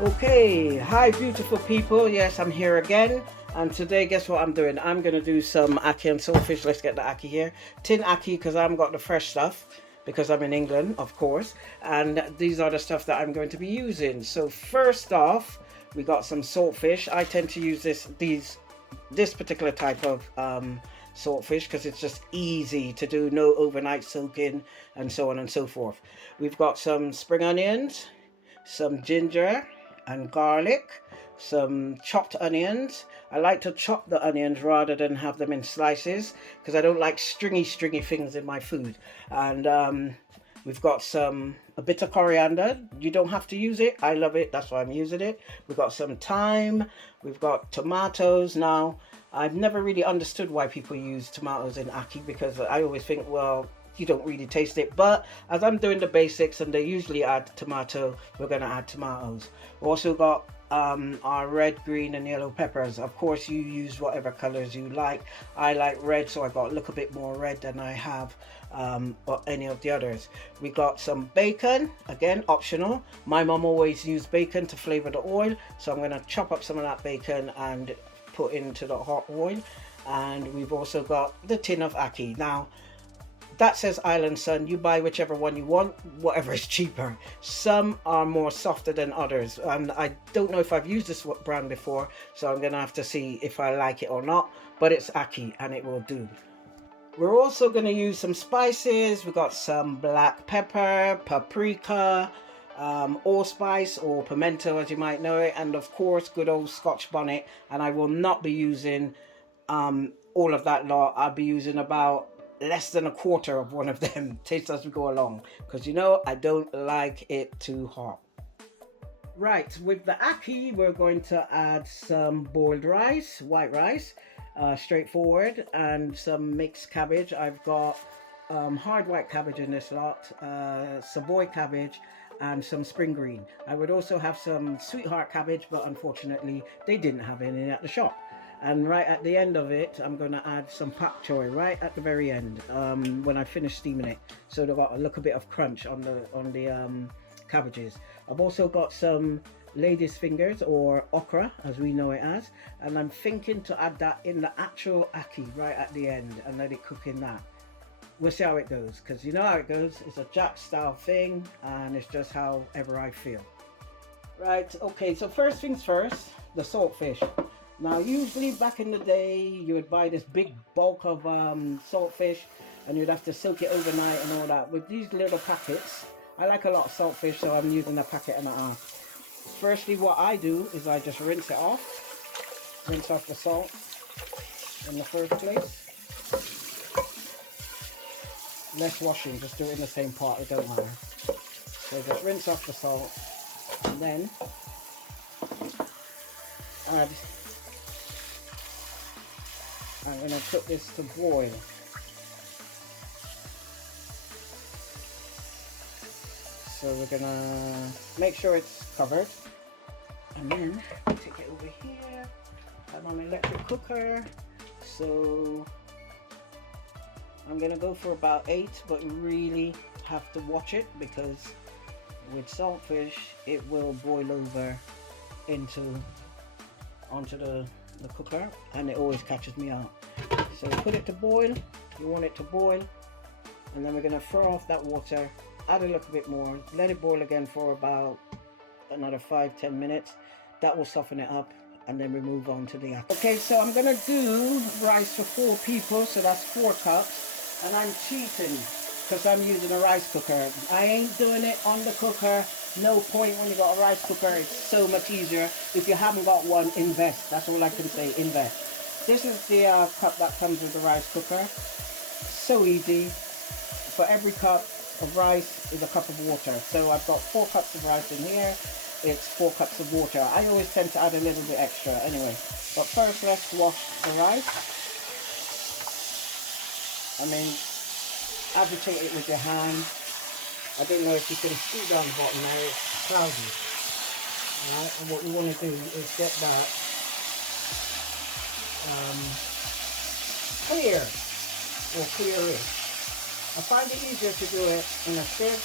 Okay, hi beautiful people. Yes, I'm here again, and today guess what I'm doing? I'm gonna do some ackee and saltfish. Let's get the ackee here. Tin ackee, because I haven't got the fresh stuff because I'm in England, of course, and these are the stuff that I'm going to be using. So first off, we got some saltfish. I tend to use this particular type of saltfish because it's just easy to do, no overnight soaking and so on and so forth. We've got some spring onions, some ginger and garlic, some chopped onions. I like to chop the onions rather than have them in slices because I don't like stringy things in my food. And we've got a bit of coriander. You don't have to use it. I love it. That's why I'm using it. We've got some thyme. We've got tomatoes. Now, I've never really understood why people use tomatoes in ackee because I always think, well, you don't really taste it, but as I'm doing the basics and they usually add tomato, we're going to add tomatoes. We've also got our red, green and yellow peppers. Of course you use whatever colors you like. I like red, so I got a little bit more red than I have any of the others. We got some bacon, again optional. My mom always used bacon to flavor the oil, so I'm going to chop up some of that bacon and put into the hot oil. And we've also got the tin of ackee. Now that says Island Sun. You buy whichever one you want, whatever is cheaper. Some are more softer than others, and I don't know if I've used this brand before, so I'm gonna have to see if I like it or not, but it's ackee and it will do. We're also gonna use some spices. We got some black pepper, paprika, allspice or pimento as you might know it, and of course good old Scotch bonnet. And I will not be using all of that lot. I'll be using about less than a quarter of one of them. Taste as we go along, because you know I don't like it too hot. Right, with the ackee we're going to add some boiled rice, white rice, straightforward, and some mixed cabbage. I've got hard white cabbage in this lot, Savoy Cabbage and some spring green. I would also have some sweetheart cabbage, but unfortunately they didn't have any at the shop. And right at the end of it, I'm going to add some pak choy right at the very end, when I finish steaming it, so they've got a little bit of crunch on the cabbages. I've also got some lady's fingers, or okra as we know it as, and I'm thinking to add that in the actual ackee right at the end and let it cook in that. We'll see how it goes, because you know how it goes. It's a Jaxz style thing and it's just however I feel. Right, okay, so first things first, the saltfish. Now usually back in the day you would buy this big bulk of saltfish and you'd have to soak it overnight and all that. With these little packets, I like a lot of saltfish, so I'm using a packet and a half. Firstly, what I do is I just rinse off the salt in the first place. Less washing, just do it in the same pot, it don't matter. So just rinse off the salt and then add. I'm going to put this to boil. So we're going to make sure it's covered. And then take it over here. I'm on an electric cooker. So I'm going to go for about 8, but you really have to watch it because with saltfish it will boil over onto the cooker, and it always catches me out. So put it to boil. You want it to boil, and then we're going to throw off that water, add a little bit more, let it boil again for about another 5-10 minutes. That will soften it up, and then we move on to the ackee. Okay, so I'm going to do rice for 4 people, so that's 4 cups, and I'm cheating because I'm using a rice cooker. I ain't doing it on the cooker. No point when you got a rice cooker. It's so much easier. If you haven't got one, invest. That's all I can say, invest. This is the cup that comes with the rice cooker. So easy. For every cup of rice is a cup of water. So I've got 4 cups of rice in here. It's 4 cups of water. I always tend to add a little bit extra anyway. But first let's wash the rice. I mean, agitate it with your hand. I don't know if you can see down the bottom there, it's cloudy. Alright, and what we want to do is get that clear, or clearish. I find it easier to do it in a sieve.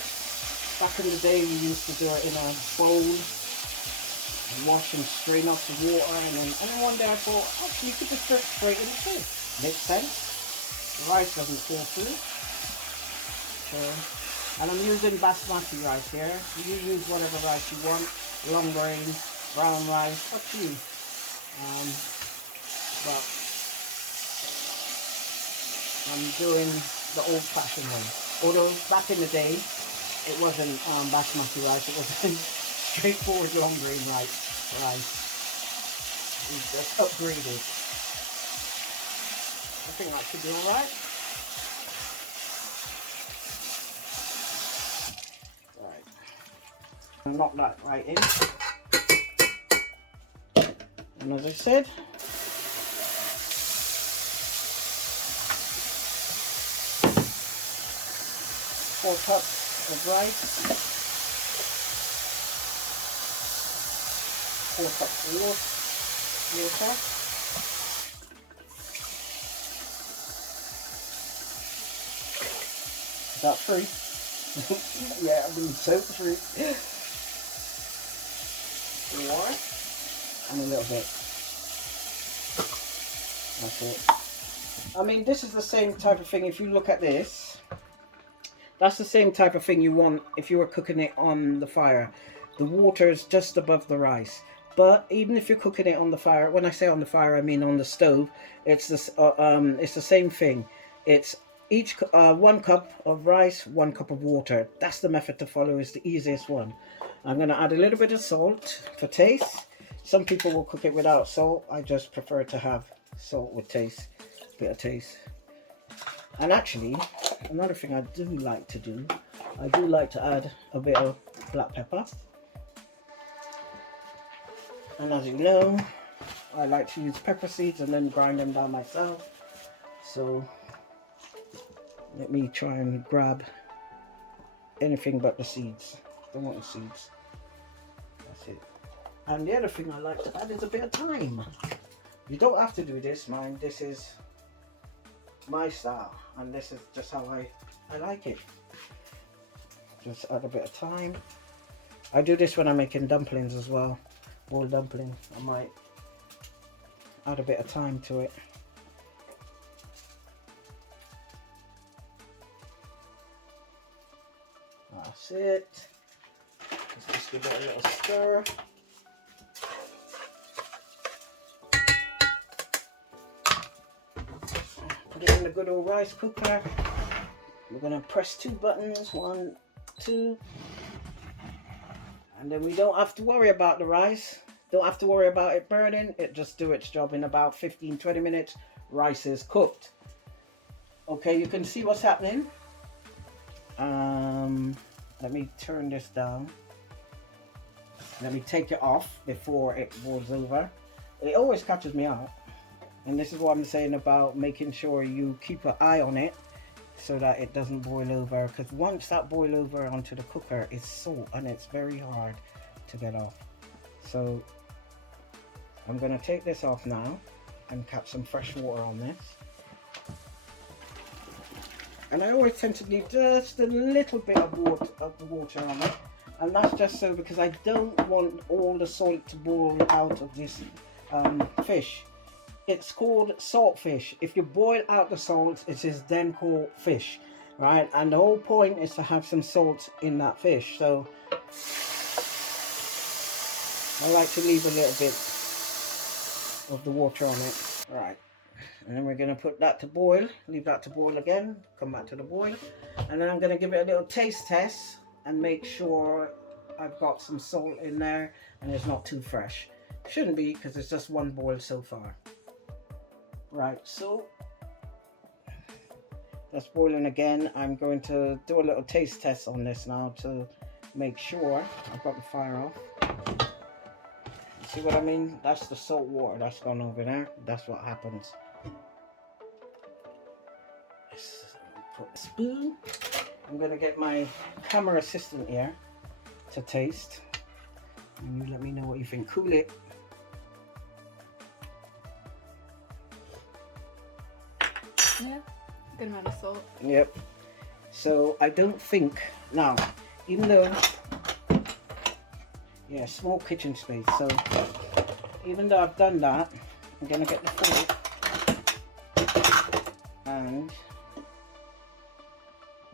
Back in the day we used to do it in a bowl, and wash and strain off the water, and then one day I thought, actually you could just put it straight in the sieve. Makes sense. The rice doesn't fall through. Sure. And I'm using basmati rice here. You use whatever rice you want, long grain, brown rice, up to you. But I'm doing the old-fashioned way. Although back in the day, it wasn't basmati rice, it was straightforward long grain rice. It's just upgraded. I think that should be alright. Knock that right in. And as I said, four cups of rice, 4 cups of water. Is that free? Yeah, I've been so free. Water and a little bit. That's it. I mean, this is the same type of thing. If you look at this, that's the same type of thing you want if you were cooking it on the fire. The water is just above the rice. But even if you're cooking it on the fire, when I say on the fire, I mean on the stove. It's the same thing. It's each 1 cup of rice, 1 cup of water. That's the method to follow. Is the easiest one. I'm going to add a little bit of salt for taste. Some people will cook it without salt. I just prefer to have salt with taste, bit of taste. And actually, another thing I do like to do, I do like to add a bit of black pepper. And as you know, I like to use pepper seeds and then grind them down myself. So let me try and grab anything but the seeds. Don't want the seeds. That's it. And the other thing I like to add is a bit of thyme. You don't have to do this, mind. This is my style, and this is just how I like it. Just add a bit of thyme. I do this when I'm making dumplings as well. Boiled dumpling. I might add a bit of thyme to it. That's it. Let's just give it a little stir. Put it in the good old rice cooker. We're going to press 2 buttons, 1, 2. And then we don't have to worry about the rice. Don't have to worry about it burning. It just do its job in about 15-20 minutes. Rice is cooked. Okay, you can see what's happening. Let me turn this down. Let me take it off before it boils over. It always catches me out. And this is what I'm saying about making sure you keep an eye on it so that it doesn't boil over. Because once that boil over onto the cooker, it's salt and it's very hard to get off. So I'm going to take this off now and cap some fresh water on this. And I always tend to leave just a little bit of water on it. And that's just so because I don't want all the salt to boil out of this fish. It's called saltfish. If you boil out the salt, it is then called fish, right? And the whole point is to have some salt in that fish. So I like to leave a little bit of the water on it. Right. And then we're going to put that to boil, leave that to boil again, come back to the boil. And then I'm going to give it a little taste test and make sure I've got some salt in there and it's not too fresh. Shouldn't be because it's just one boil so far. Right, so that's boiling again. I'm going to do a little taste test on this now to make sure I've got the fire off. See what I mean? That's the salt water that's gone over there. That's what happens. Let's put a spoon. I'm going to get my camera assistant here to taste. And you let me know what you think. Cool it. Yeah, good amount of salt. Yep. So I don't think, now, even though, yeah, small kitchen space. So even though I've done that, I'm going to get the fork and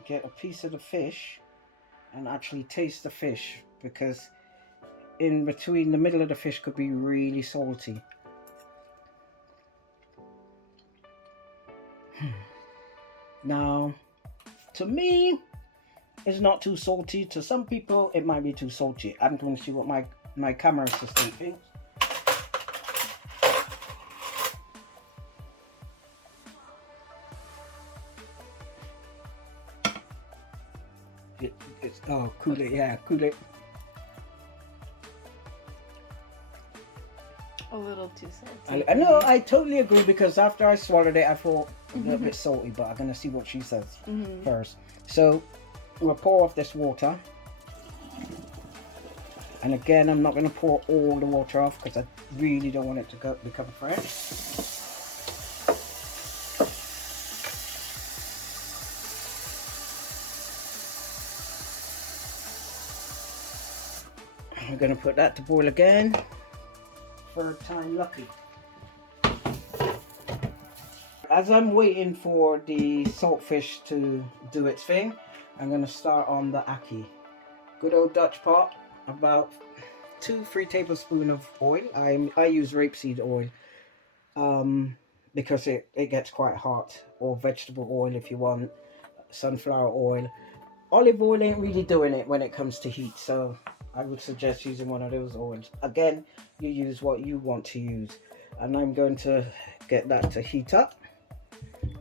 get a piece of the fish and actually taste the fish, because in between the middle of the fish could be really salty. Now, to me, it's not too salty. To some people, it might be too salty. I'm going to see what my camera assistant thinks. It's oh, cool it, yeah, cool it. A little too salty. I know, I totally agree, because after I swallowed it, I thought a little bit salty, but I'm going to see what she says first. So, we'll pour off this water. And again, I'm not going to pour all the water off, because I really don't want it to become fresh. I'm going to put that to boil again. Third time lucky. As I'm waiting for the saltfish to do its thing, I'm going to start on the ackee. Good old Dutch pot, about 2-3 tablespoons of oil. I use rapeseed oil because it gets quite hot, or vegetable oil if you want, sunflower oil. Olive oil ain't really doing it when it comes to heat, so I would suggest using one of those oils. Again, you use what you want to use. And I'm going to get that to heat up.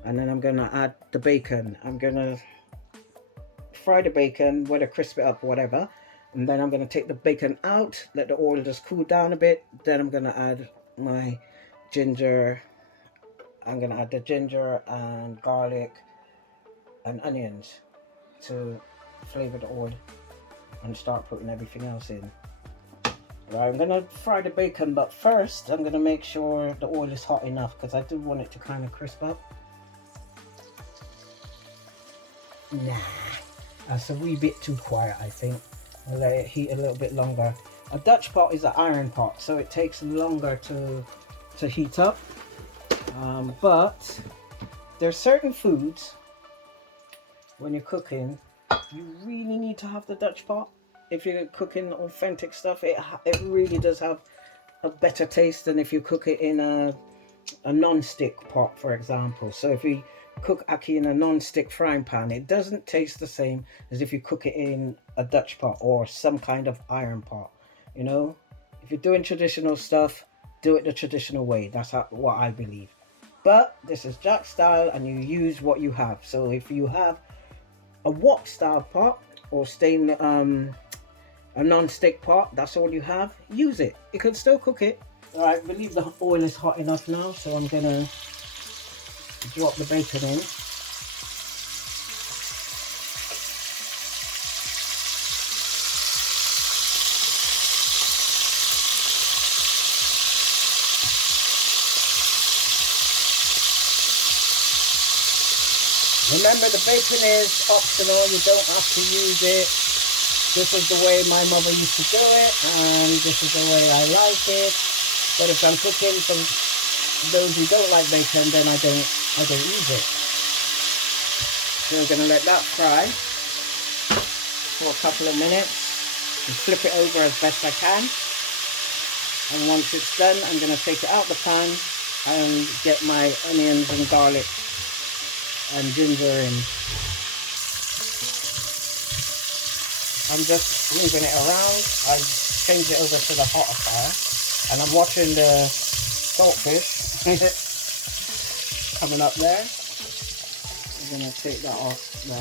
And then I'm going to add the bacon. I'm going to fry the bacon, whether crisp it up or whatever. And then I'm going to take the bacon out, let the oil just cool down a bit. Then I'm going to add my ginger. I'm going to add the ginger and garlic and onions to flavor the oil, and start putting everything else in. Right, I'm going to fry the bacon, but first I'm going to make sure the oil is hot enough, because I do want it to kind of crisp up. Nah, that's a wee bit too quiet, I think. I'll let it heat a little bit longer. A Dutch pot is an iron pot, so it takes longer to heat up. But there's certain foods, when you're cooking, you really need to have the Dutch pot. If you're cooking authentic stuff, it really does have a better taste than if you cook it in a non-stick pot, for example. So if you cook ackee in a non-stick frying pan, it doesn't taste the same as if you cook it in a Dutch pot or some kind of iron pot. You know, if you're doing traditional stuff, do it the traditional way. That's what I believe. But this is Jaxz style, and you use what you have. So if you have a wok style pot or a non-stick pot, that's all you have, use it. You can still cook it. All right, I believe the oil is hot enough now, so I'm gonna drop the bacon in. Remember, the bacon is optional, you don't have to use it. This is the way my mother used to do it, and this is the way I like it. But if I'm cooking for those who don't like bacon, then I don't use it. So I'm going to let that fry for a couple of minutes and flip it over as best I can. And once it's done, I'm going to take it out the pan and get my onions and garlic and ginger in. I'm just moving it around. I changed it over to the hotter fire, and I'm watching the saltfish coming up there. We're going to take that off there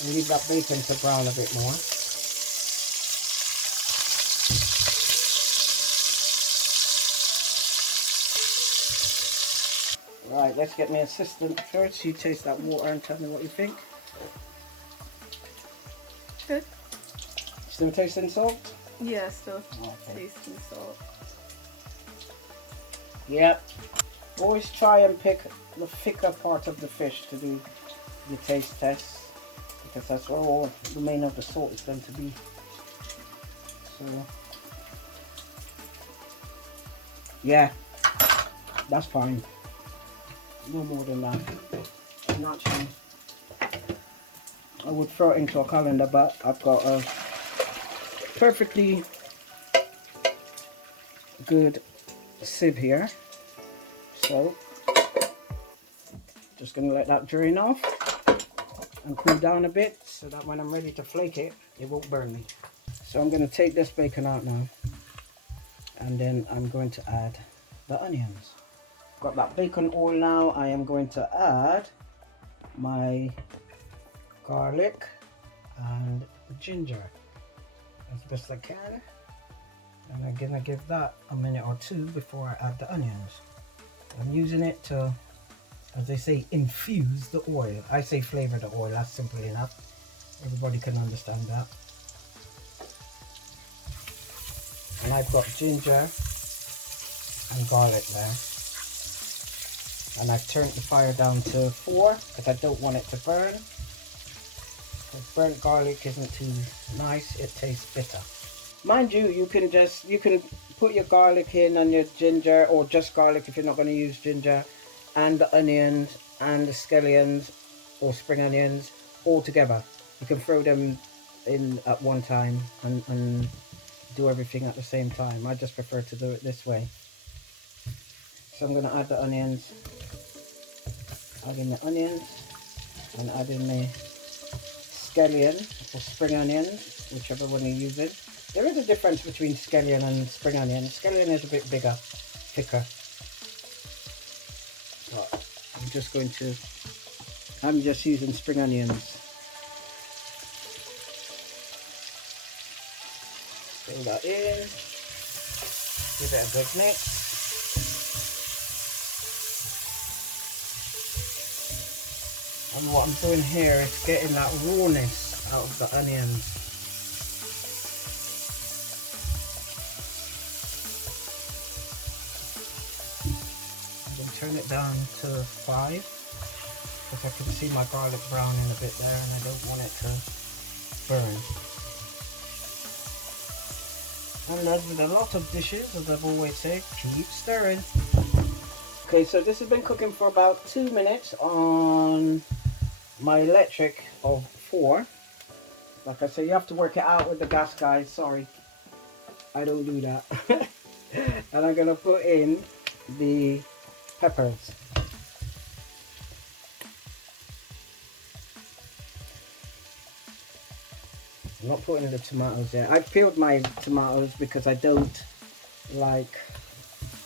and leave that bacon to brown a bit more. Right, let's get my assistant first. You taste that water and tell me what you think. Good. Still tasting salt? Yeah, still Okay. tasting salt. Yep. Always try and pick the thicker part of the fish to do the taste test, because that's where all the main of the salt is going to be. So, yeah, that's fine. No more than that. Naturally, I would throw it into a colander, but I've got a perfectly good sieve here, so just gonna let that drain off and cool down a bit so that when I'm ready to flake it, it won't burn me. So I'm gonna take this bacon out now, and then I'm going to add the onions. Got that bacon oil now. I am going to add my garlic and ginger as best I can, and I'm gonna give that a minute or two before I add the onions. I'm using it to, as they say, infuse the oil. I say flavor the oil, that's simple enough. Everybody can understand that. And I've got ginger and garlic there. And I've turned the fire down to 4 because I don't want it to burn. Because burnt garlic isn't too nice, it tastes bitter. Mind you, you can put your garlic in and your ginger, or just garlic if you're not going to use ginger, and the onions and the scallions or spring onions all together. You can throw them in at one time and do everything at the same time. I just prefer to do it this way. So I'm going to add the onions. Add in the onions and add in the scallion or spring onions, whichever one you're using. There is a difference between scallion and spring onion. Scallion is a bit bigger, thicker. But I'm just using spring onions. Fill that in. Give it a good mix. And what I'm doing here is getting that rawness out of the onions. Turn it down to 5 because I can see my garlic browning a bit there and I don't want it to burn. And as with a lot of dishes, as I've always said, keep stirring. Okay, so this has been cooking for about 2 minutes on my electric of 4. Like I said, you have to work it out with the gas, guys. Sorry, I don't do that. And I'm gonna put in the peppers. I'm not putting the tomatoes yet. I've peeled my tomatoes because I don't like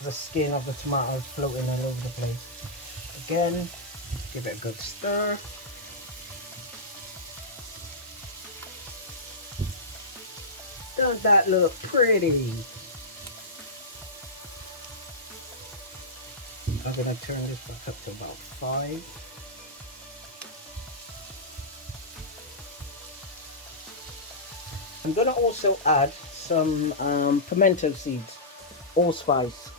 the skin of the tomatoes floating all over the place. Again, give it a good stir. Don't that look pretty? I'm going to turn this back up to about 5. I'm going to also add some pimento seeds, allspice.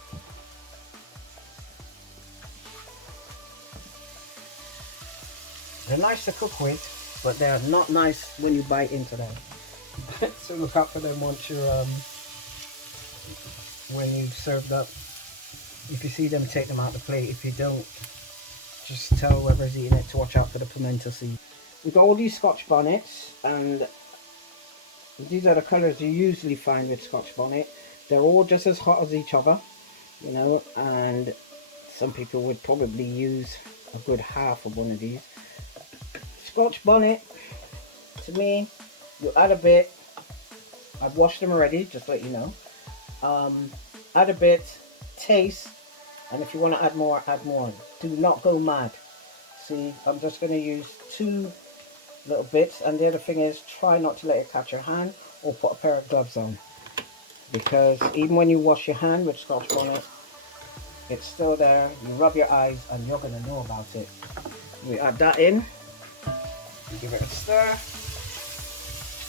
They're nice to cook with, but they're not nice when you bite into them. So look out for them once you're when you've served up. If you see them, take them out the plate. If you don't, just tell whoever's eating it to watch out for the pimento seed. We've got all these Scotch bonnets, and these are the colours you usually find with Scotch bonnet. They're all just as hot as each other, you know, and some people would probably use a good half of one of these. Scotch bonnet, to me, you add a bit. I've washed them already, just to let you know. Add a bit, taste, And if you want to add more, add more. Do not go mad. See, I'm just going to use 2 little bits. And the other thing is, try not to let it catch your hand or put a pair of gloves on. Because even when you wash your hand with Scotch Bonnet, it's still there. You rub your eyes and you're going to know about it. We add that in. Give it a stir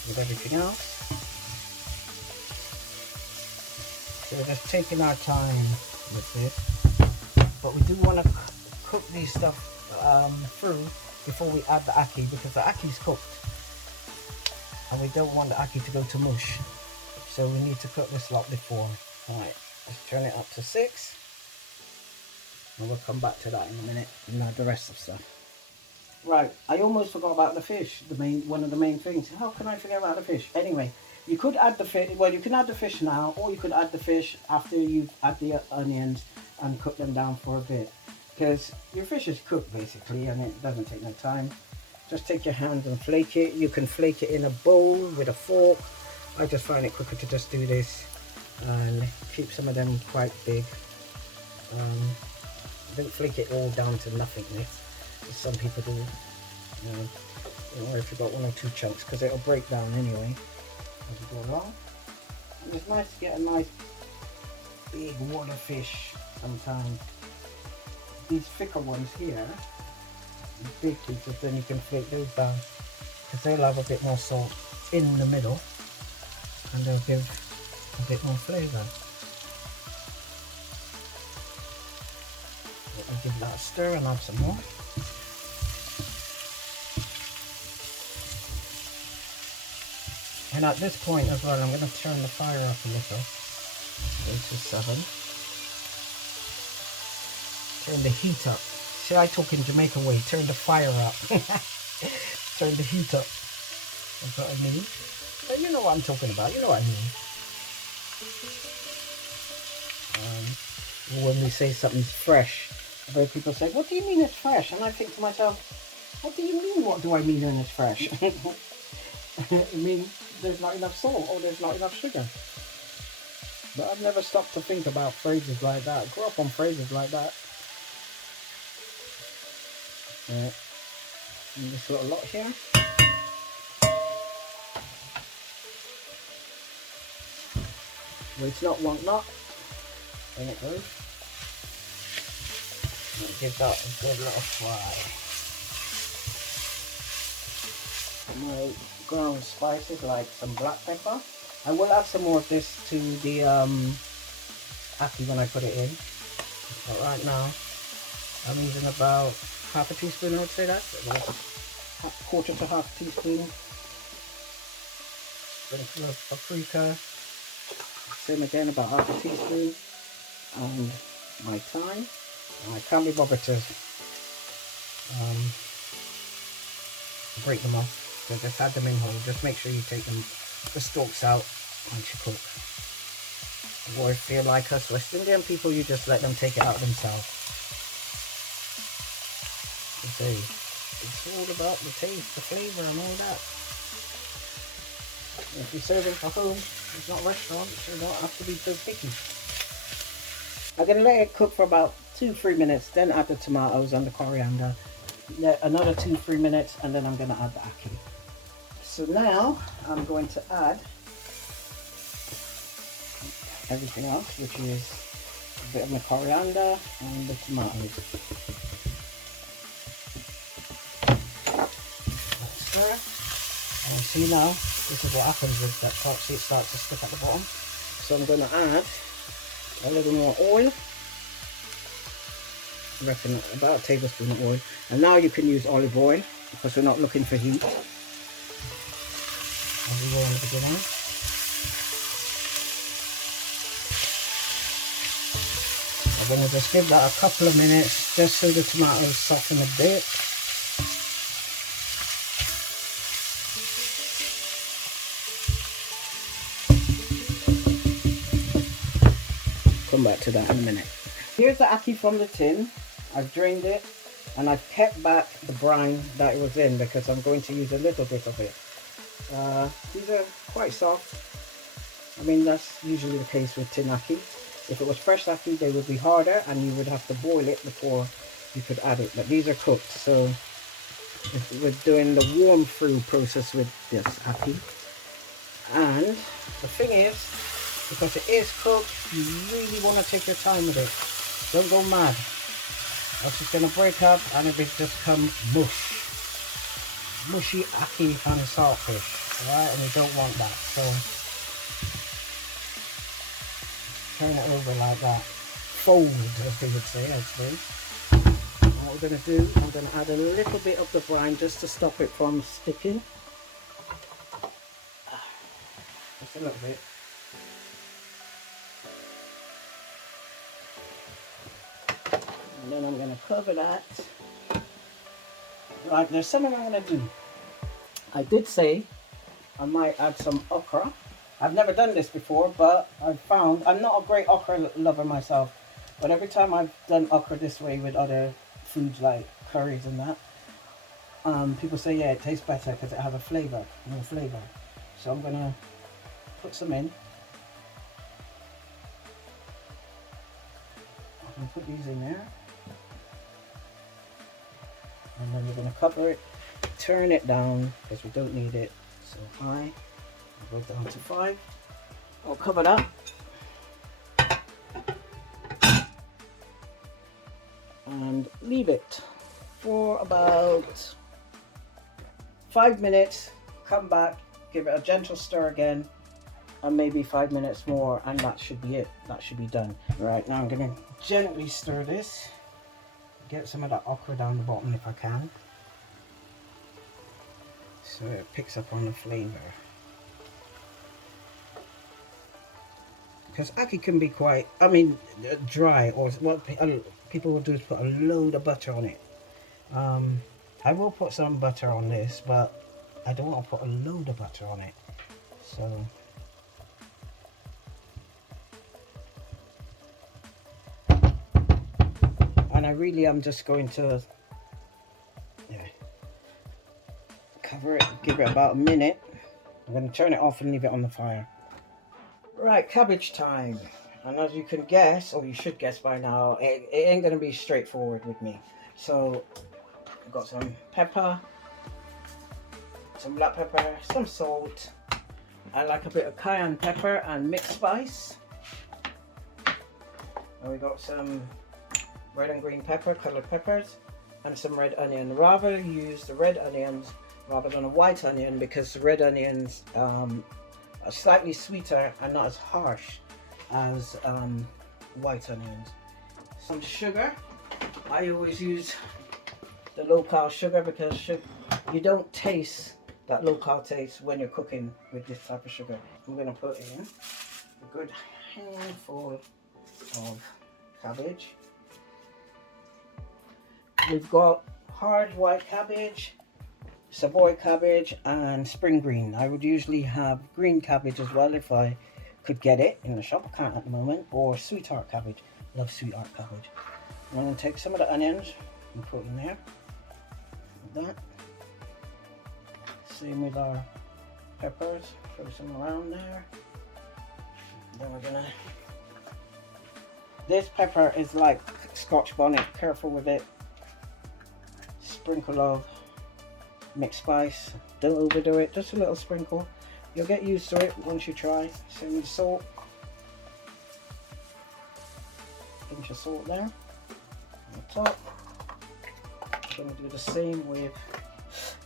with everything else. So we're just taking our time with this. But we do want to cook these stuff through before we add the ackee, because the ackee is cooked. And we don't want the ackee to go to mush. So we need to cook this lot before. Alright, let's turn it up to 6. And we'll come back to that in a minute and add the rest of stuff. Right, I almost forgot about the fish, one of the main things. How can I forget about the fish? Anyway, you could add the fish, well, you can add the fish now, or you could add the fish after you've added the onions and cook them down for a bit. Because your fish is cooked basically, and it doesn't take no time. Just take your hands and flake it. You can flake it in a bowl with a fork. I just find it quicker to just do this and keep some of them quite big. Don't flake it all down to nothingness, as some people do. Or if you've got 1 or 2 chunks, because it'll break down anyway as you go along. And it's nice to get a nice big water fish sometimes. These thicker ones here, big pieces, then you can flake those down, because they'll have a bit more salt in the middle and they'll give a bit more flavour. I'll give that a stir and add some more. And at this point as well, I'm going to turn the fire up a little, go to 7. Turn the heat up. See, I talk in Jamaican way, turn the fire up. Turn the heat up. That's what I mean. But you know what I'm talking about, you know what I mean. When we say something's fresh, I've heard people say, what do you mean it's fresh? And I think to myself, what do you mean, what do I mean when it's fresh? I mean, there's not enough salt or there's not enough sugar. But I've never stopped to think about phrases like that. I grew up on phrases like that. And this little lot here. Well, it's not one knot. And it goes. And give that a good little fry. My ground spices, like some black pepper. I will add some more of this to the ackee when I put it in. But right now, I'm using about half a teaspoon, I would say that. About a quarter to half a teaspoon. Sprinkle of paprika. Same again, about half a teaspoon. And my thyme. And I can't be bothered to break them off. So just add them in whole. Just make sure you take them, the stalks out once you cook. Or if you're like us West Indian people, you just let them take it out themselves. You see, it's all about the taste, the flavour and all that. If you're serving for home, it's not a restaurant, so you don't have to be so picky. I'm going to let it cook for about 2-3 minutes, then add the tomatoes and the coriander. Another 2-3 minutes, and then I'm going to add the ackee. So now I'm going to add everything else, which is a bit of the coriander and the tomatoes. Let's stir. And see now, this is what happens with that top, see it starts to stick at the bottom. So I'm going to add a little more oil. I reckon about a tablespoon of oil. And now you can use olive oil because we're not looking for heat. As we were in the beginning. And then we'll just give that a couple of minutes just so the tomatoes soften a bit. Come back to that in a minute. Here's the ackee from the tin. I've drained it and I've kept back the brine that it was in because I'm going to use a little bit of it. These are quite soft. I mean, that's usually the case with tin ackee. If it was fresh ackee, they would be harder and you would have to boil it before you could add it. But these are cooked, so we're doing the warm through process with this ackee. And the thing is, because it is cooked, you really want to take your time with it. Don't go mad. Else it's going to break up and it will just come mush. Mushy ackee and saltfish. Alright, and you don't want that. So turn it over like that. Fold, as they would say, actually. And what we're going to do, I'm going to add a little bit of the brine just to stop it from sticking. Just a little bit. And then I'm going to cover that. Right, there's something I'm going to do. I did say I might add some okra. I've never done this before, but I found, I'm not a great okra lover myself, but every time I've done okra this way with other foods like curries and that, people say, yeah, it tastes better because it has a flavour, more flavour. So I'm going to put some in. I'm going to put these in there. And then we're going to cover it, turn it down because we don't need it so high. Go down to 5. I'll cover that. And leave it for about 5 minutes. Come back, give it a gentle stir again, and maybe 5 minutes more, and that should be it. That should be done. Right, now I'm going to gently stir this. Get some of that okra down the bottom if I can, so it picks up on the flavour. Because ackee can be quite, I mean, dry, or what people will do is put a load of butter on it. I will put some butter on this, but I don't want to put a load of butter on it. So and I really am just going to cover it, give it about a minute. I'm going to turn it off and leave it on the fire. Right, cabbage time. And as you can guess, or you should guess by now, it ain't going to be straightforward with me. So I've got some pepper, some black pepper, some salt. I like a bit of cayenne pepper and mixed spice. And we got some red and green pepper, colored peppers, and some red onion. Rather use the red onions rather than a white onion, because the red onions are slightly sweeter and not as harsh as white onions. Some sugar. I always use the low-cal sugar because you don't taste that low-cal taste when you're cooking with this type of sugar. I'm going to put in a good handful of cabbage. We've got hard white cabbage, Savoy cabbage, and spring green. I would usually have green cabbage as well if I could get it in the shop. I can't at the moment. Or sweetheart cabbage. Love sweetheart cabbage. I'm going to take some of the onions and put in there. Like that. Same with our peppers. Throw some around there. Then we're going to... This pepper is like Scotch bonnet. Careful with it. Sprinkle of mixed spice. Don't overdo it, just a little sprinkle. You'll get used to it once you try. Same with salt. Pinch of salt there on the top. I'm going to do the same with...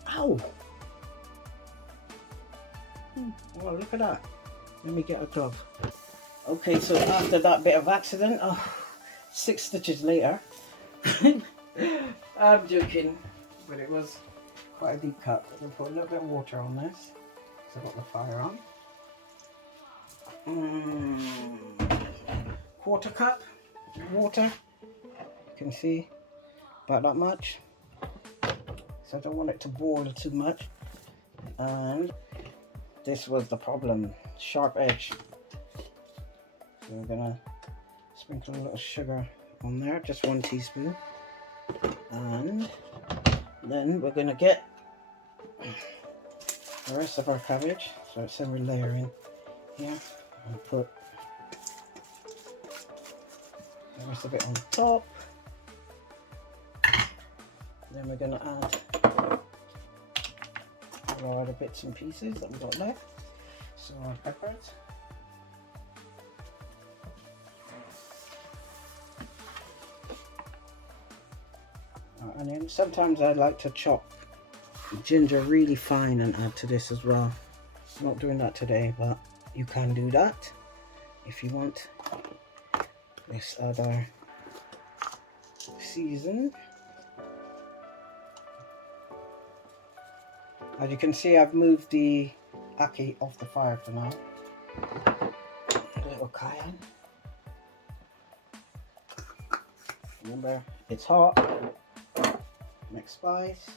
Ow! Oh, look at that. Let me get a glove. Okay, so after that bit of accident, 6 stitches later, I'm joking, but it was quite a deep cut. I'm going to put a little bit of water on this, so I've got the fire on. Quarter cup water, you can see about that much. So I don't want it to boil too much. And this was the problem, sharp edge. So we're going to sprinkle a little sugar on there, just 1 teaspoon. And then we're going to get the rest of our cabbage. So it's every layer in here. I'll put The rest of it on top. Then we're going to add all our other bits and pieces that we got left. So our peppers. And then sometimes I like to chop ginger really fine and add to this as well. I'm not doing that today, but you can do that if you want. This other season. As you can see, I've moved the ackee off the fire for now. A little cayenne. Remember, it's hot. Next spice.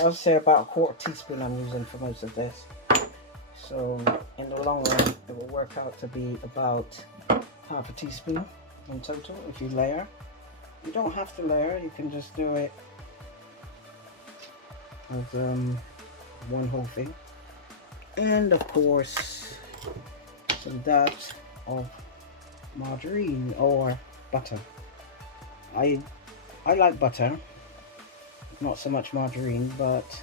I'll say about a quarter teaspoon I'm using for most of this. So in the long run, it will work out to be about half a teaspoon in total if you layer. You don't have to layer, you can just do it as one whole thing. And of course, some dabs of margarine or butter. I like butter, not so much margarine, but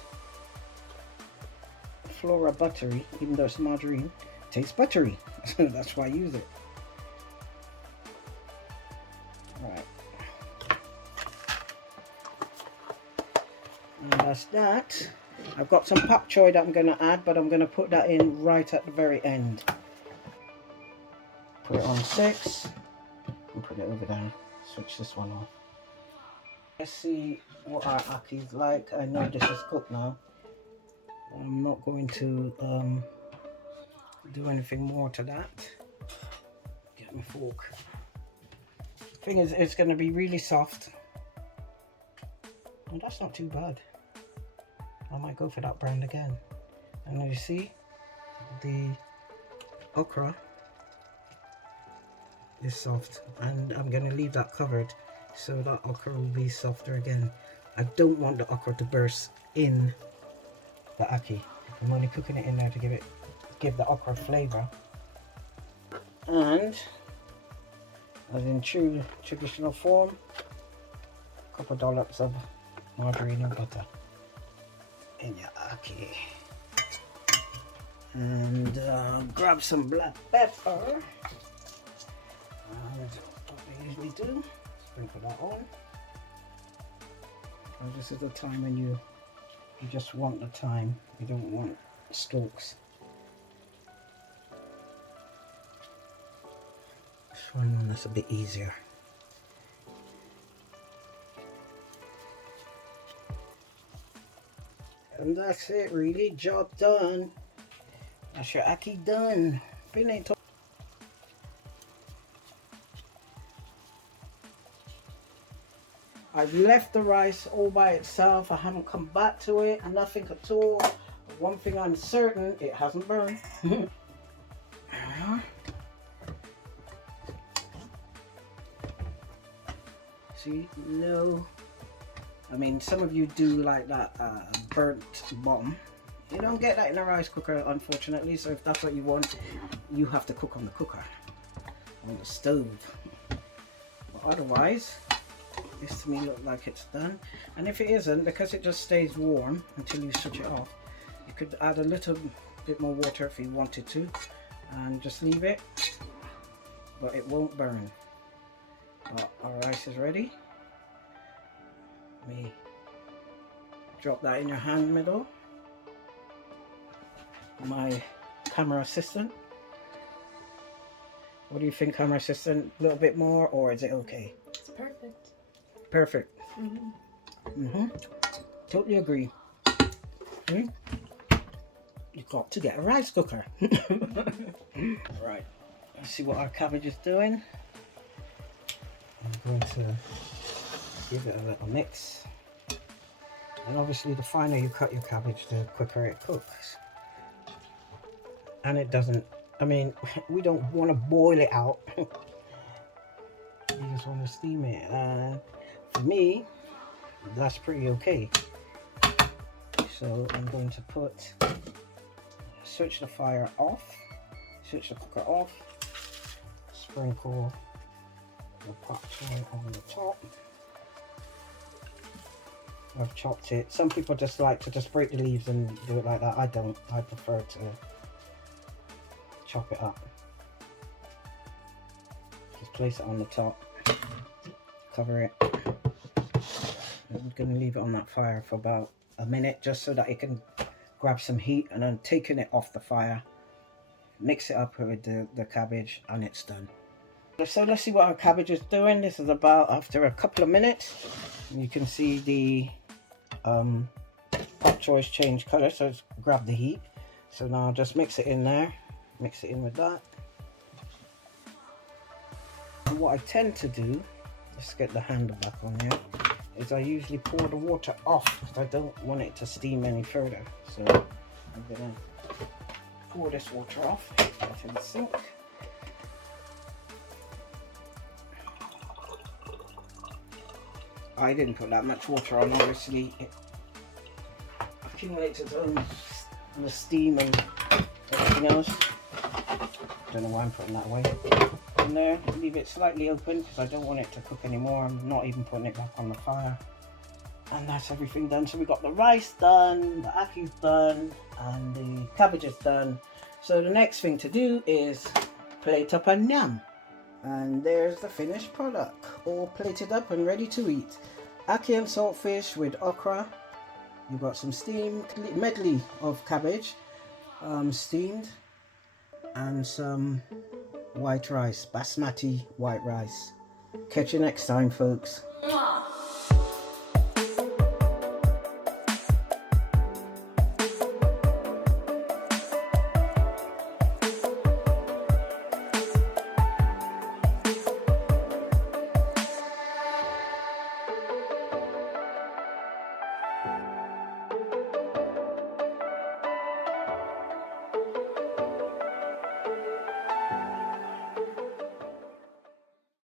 Flora buttery, even though it's margarine, tastes buttery. That's why I use it. Alright. And that's that. I've got some pak choy that I'm going to add, but I'm going to put that in right at the very end. Put it on 6 and put it over there. Switch this one off. Let's see what our ackee is like. I know this is cooked now. I'm not going to do anything more to that. Get my fork. Thing is, it's going to be really soft. And that's not too bad. I might go for that brand again. And you see, the okra is soft, and I'm going to leave that covered so that okra will be softer again. I don't want the okra to burst in the ackee. I'm only cooking it in there to give the okra flavor. And as in true traditional form, a couple dollops of margarine and butter in your ackee. And grab some black pepper. And what I usually do, sprinkle that on. And this is the time when you just want the thyme. You don't want stalks. This one that's a bit easier. And that's it, really. Job done. That's your ackee done. Pimento. I've left the rice all by itself. I haven't come back to it, nothing at all. One thing I'm certain, it hasn't burned. See, no. I mean, some of you do like that burnt bottom. You don't get that in a rice cooker, unfortunately. So if that's what you want, you have to cook on the cooker, on the stove. But otherwise, this to me looks like it's done. And if it isn't, because it just stays warm until you switch it off, you could add a little bit more water if you wanted to, and just leave it, but it won't burn. But our rice is ready. Let me drop that in your hand middle. My camera assistant. What do you think, camera assistant? A little bit more, or is it okay? It's perfect. Perfect. Totally agree. You got to get a rice cooker. Right. Let's see what our cabbage is doing. I'm going to give it a little mix. And obviously, the finer you cut your cabbage, the quicker it cooks. And it doesn't, I mean, we don't want to boil it out. You just want to steam it. For me, that's pretty okay. So I'm going to switch the fire off Switch the cooker off. Sprinkle the pak choi on the top. I've chopped it. Some people just like to just break the leaves and do it like that. I don't. I prefer to chop it up. Just place it on the top. Cover it. I'm going to leave it on that fire for about a minute just so that it can grab some heat, and then taking it off the fire, mix it up with the cabbage, and it's done. So let's see what our cabbage is doing. This is about after a couple of minutes. You can see the pak choi's change color, so it's grabbed the heat. So now I'll just mix it in there, mix it in with that. And what I tend to do, let's get the handle back on here, is I usually pour the water off because I don't want it to steam any further. So I'm gonna pour this water off into the sink. I didn't put that much water on, obviously it accumulates its own the steam and everything else. Don't know why I'm putting that away. In there, leave it slightly open because I don't want it to cook anymore. I'm not even putting it back on the fire. And that's everything done. So we got the rice done, the akkee's done, and the cabbage is done. So the next thing to do is plate up and yum. And there's the finished product, all plated up and ready to eat. Ackee and saltfish with okra. You've got some steamed medley of cabbage, steamed, and some white rice, basmati white rice. Catch you next time, folks.